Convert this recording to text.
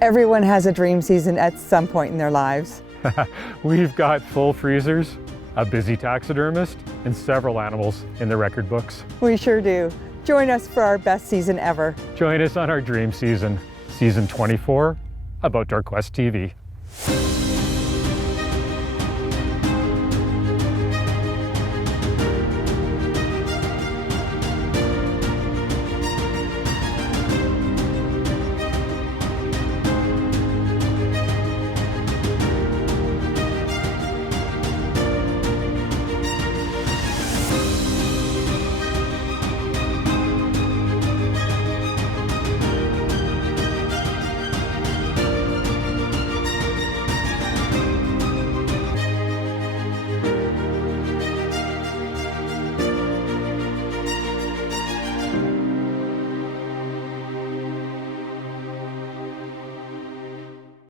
Everyone has a dream season at some point in their lives. We've got full freezers, a busy taxidermist, and several animals in the record books. We sure do. Join us for our best season ever. Join us on our dream season, season 24, about Dark Quest TV.